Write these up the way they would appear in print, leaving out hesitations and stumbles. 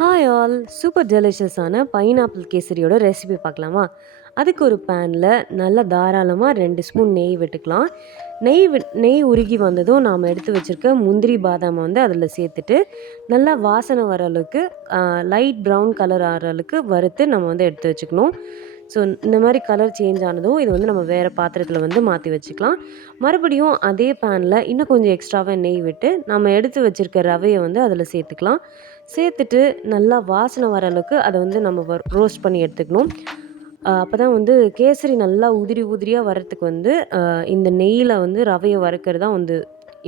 Hi all, super டெலிஷியஸான pineapple கேசரியோட recipe பார்க்கலாமா? அதுக்கு ஒரு பேனில் நல்லா தாராளமாக 2 ஸ்பூன் நெய் விட்டுக்கலாம். நெய் உருகி வந்ததும் நாம் எடுத்து வச்சுருக்க முந்திரி பாதாமை வந்து அதில் சேர்த்துட்டு நல்லா வாசனை வர அளவுக்கு லைட் ப்ரௌன் கலர் ஆகிற அளவுக்கு வறுத்து நம்ம வந்து எடுத்து வச்சுக்கணும். ஸோ இந்த மாதிரி கலர் சேஞ்ச் ஆனதும் இது வந்து நம்ம வேறு பாத்திரத்தில் வந்து மாற்றி வச்சுக்கலாம். மறுபடியும் அதே பேனில் இன்னும் கொஞ்சம் எக்ஸ்ட்ராவாக நெய் விட்டு நம்ம எடுத்து வச்சுருக்க ரவையை வந்து அதில் சேர்த்துக்கலாம். சேர்த்துட்டு நல்லா வாசனை வர அளவுக்கு அதை வந்து நம்ம ரோஸ்ட் பண்ணி எடுத்துக்கணும். அப்போ தான் வந்து கேசரி நல்லா உதிரி உதிரியாக வர்றதுக்கு வந்து இந்த நெய்யில் வந்து ரவையை வறுக்கிறது தான் வந்து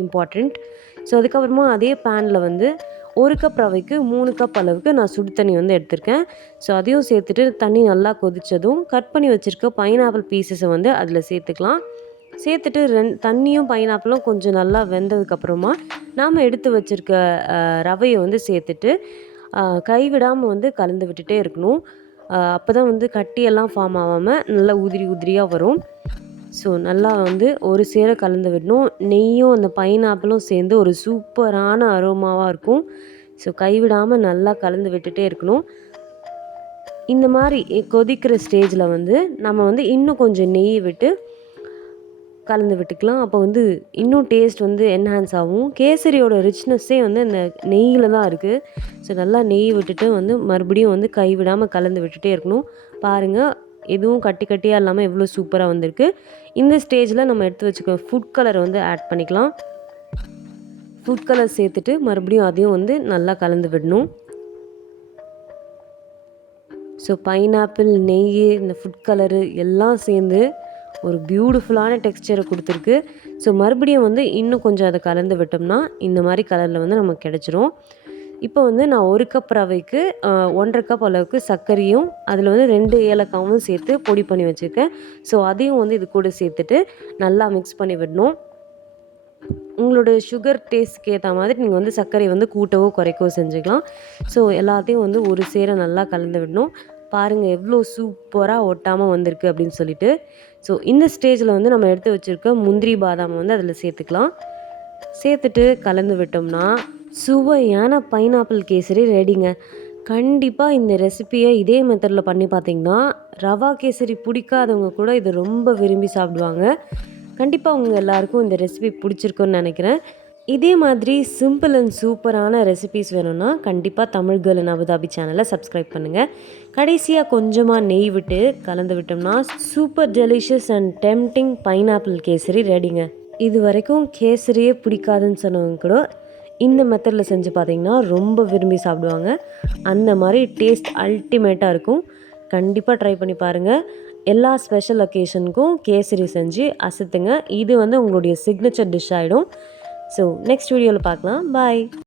இம்பார்ட்டண்ட். ஸோ அதுக்கப்புறமா அதே பேனில் வந்து 1 கப் ரவைக்கு 3 கப் அளவுக்கு நான் சுடு தண்ணி வந்து எடுத்திருக்கேன். ஸோ அதையும் சேர்த்துட்டு தண்ணி நல்லா கொதித்ததும் கட் பண்ணி வச்சுருக்க பைனாப்பிள் பீசஸை வந்து அதில் சேர்த்துக்கலாம். சேர்த்துட்டு தண்ணியும் பைனாப்பிளும் கொஞ்சம் நல்லா வெந்ததுக்கப்புறமா நாம் எடுத்து வச்சுருக்க ரவையை வந்து சேர்த்துட்டு கைவிடாமல் வந்து கலந்து விட்டுட்டே இருக்கணும். அப்போ தான் வந்து கட்டியெல்லாம் ஃபார்ம் ஆகாமல் நல்லா உதிரி உதிரியாக வரும். ஸோ நல்லா வந்து ஒரு சேர கலந்து விடணும். நெய்யும் அந்த பைனாப்பிளும் சேர்ந்து ஒரு சூப்பரான அரோமாவாக இருக்கும். ஸோ கைவிடாமல் நல்லா கலந்து விட்டுட்டே இருக்கணும். இந்த மாதிரி கொதிக்கிற ஸ்டேஜில் வந்து நம்ம வந்து இன்னும் கொஞ்சம் நெய் விட்டு கலந்து விட்டுக்கலாம். அப்போ வந்து இன்னும் டேஸ்ட் வந்து என்ஹான்ஸ் ஆகும். கேசரியோட ரிச்னஸ்ஸே வந்து இந்த நெய்யில் தான் இருக்குது. ஸோ நல்லா நெய் விட்டுட்டு வந்து மறுபடியும் வந்து கைவிடாமல் கலந்து விட்டுட்டே இருக்கணும். பாருங்கள், எதுவும் கட்டி கட்டியாக இல்லாமல் எவ்வளோ சூப்பராக வந்திருக்கு. இந்த ஸ்டேஜில் நம்ம எடுத்து வச்சுக்க ஃபுட் கலரை வந்து ஆட் பண்ணிக்கலாம். ஃபுட் கலர் சேர்த்துட்டு மறுபடியும் அதையும் வந்து நல்லா கலந்து விடணும். ஸோ பைனாப்பிள், நெய், இந்த ஃபுட் கலரு எல்லாம் சேர்ந்து ஒரு பியூட்டிஃபுல்லான டெக்ஸ்சரை கொடுத்துருக்கு. ஸோ மறுபடியும் வந்து இன்னும் கொஞ்சம் அதை கலந்து விட்டோம்னா இந்த மாதிரி கலரில் வந்து நமக்கு கிடச்சிரும். இப்போ வந்து நான் 1 கப் ரவைக்கு 1.5 கப் அளவுக்கு சர்க்கரையும் அதில் வந்து 2 ஏலக்காவும் சேர்த்து பொடி பண்ணி வச்சுருக்கேன். ஸோ அதையும் வந்து இது கூட சேர்த்துட்டு நல்லா மிக்ஸ் பண்ணி விடணும். உங்களோட சுகர் டேஸ்ட்க்கு ஏற்ற மாதிரி நீங்கள் வந்து சர்க்கரை வந்து கூட்டவோ குறைக்கவோ செஞ்சுக்கலாம். ஸோ எல்லாத்தையும் வந்து ஒரு சேர நல்லா கலந்து விடணும். பாருங்கள் எவ்வளோ சூப்பராக ஒட்டாமல் வந்திருக்கு அப்படின்னு சொல்லிட்டு. ஸோ இந்த ஸ்டேஜில் வந்து நம்ம எடுத்து வச்சுருக்க முந்திரி பாதாமை வந்து அதில் சேர்த்துக்கலாம். சேர்த்துட்டு கலந்து விட்டோம்னா சுவையான பைனாப்பிள் கேசரி ரெடிங்க. கண்டிப்பாக இந்த ரெசிப்பியை இதே மெத்தடில் பண்ணி பார்த்திங்கன்னா ரவா கேசரி பிடிக்காதவங்க கூட இதை ரொம்ப விரும்பி சாப்பிடுவாங்க. கண்டிப்பாக உங்கள் எல்லாருக்கும் இந்த ரெசிபி பிடிச்சிருக்குன்னு நினைக்கிறேன். இதே மாதிரி சிம்பிள் அண்ட் சூப்பரான ரெசிபிஸ் வேணும்னா கண்டிப்பாக தமிழ் கேர்ள் இன் அபுதாபி சேனலை சப்ஸ்கிரைப் பண்ணுங்கள். கடைசியாக கொஞ்சமாக நெய் விட்டு கலந்து விட்டோம்னா super delicious and tempting pineapple kesari ரெடிங்க. இது வரைக்கும் கேசரியே பிடிக்காதுன்னு சொன்னவங்க கூட இந்த மெத்தடில் செஞ்சு பார்த்திங்கன்னா ரொம்ப விரும்பி சாப்பிடுவாங்க. அந்த மாதிரி டேஸ்ட் அல்டிமேட்டாக இருக்கும். கண்டிப்பாக ட்ரை பண்ணி பாருங்கள். எல்லா ஸ்பெஷல் ஒகேஷனுக்கும் கேசரி செஞ்சு அசத்துங்க. இது வந்து உங்களுடைய சிக்னேச்சர் டிஷ் ஆகிடும். ஸோ நெக்ஸ்ட் வீடியோவில் பார்க்கலாம். பாய்.